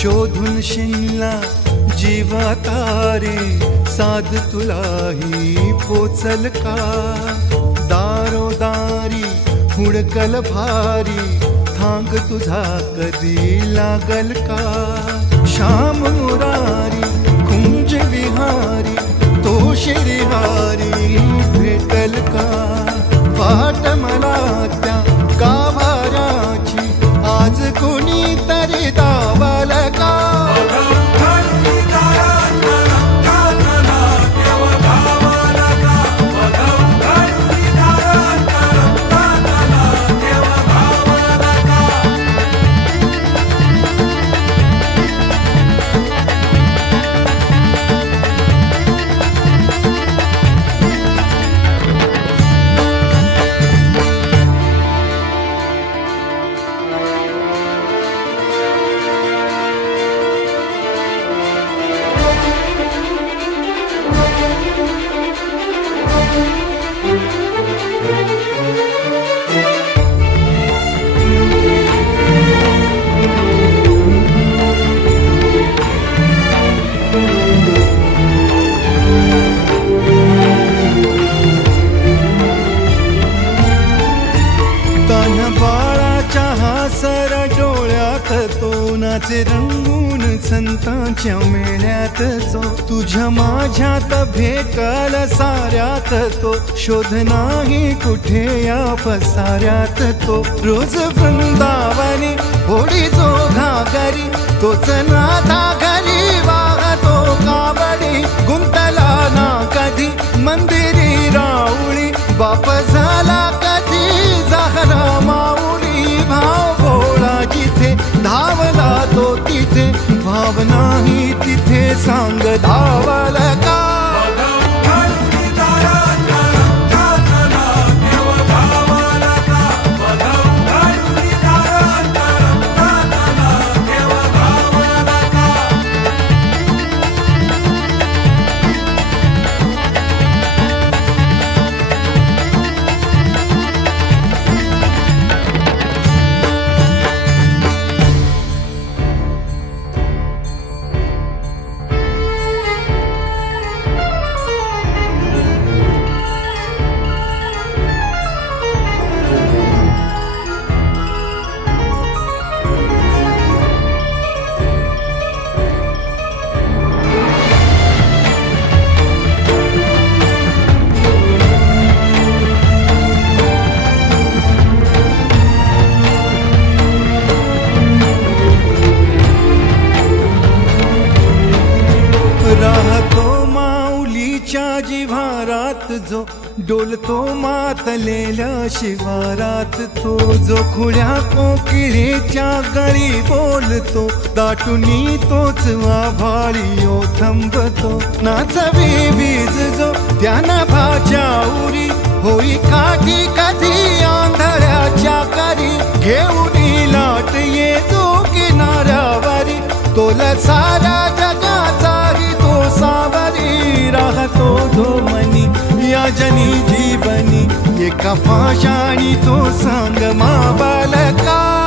शोधून शिनला जीवा तारे साध तुलाही पोचल का दारोदारी हुडकल भारी थांग तुझा कधी लागल का श्याम मुरारी कुंज विहारी तो शिरिहारी भेटल का वाट मला त्या गाभाराची आज कोणी तरी दावाल का सर डोळ्यात तो नाचे रंगून संतांच्या मेळ्यात जो तुझ्या माझ्यात भेटल साऱ्यात तो शोध नाही कुठे या पसाऱ्यात तो रोज वृंदावनी होडी जो घागरी तोच नाथा घरी वाहतो कावडी गुंतला ना कधी मंदिरी राऊळी बाप झाला कधी जाहरा माऊली भाव भोळा जिथे धावला तो तिथे भाव नाही तिथे सांग धावल का राहतो माऊलीच्या जिव्हारात जो डोलतो मातलेल्या शिवारात तो जो खुळ्या कोकिळेच्या गळी बोलतो दाटुनी तोच आभाळी थांबतो नाचवी बीज जो त्याना भाच्या उरी होई काठी कधी आंधळ्याच्या करी घेऊन लाट ये जो किनाऱ्यावरी तोला सारा जगाचाही तो सावरी राहतो तो मनी या जनी जीवनी एका पाशाणी तो सांग मा बालका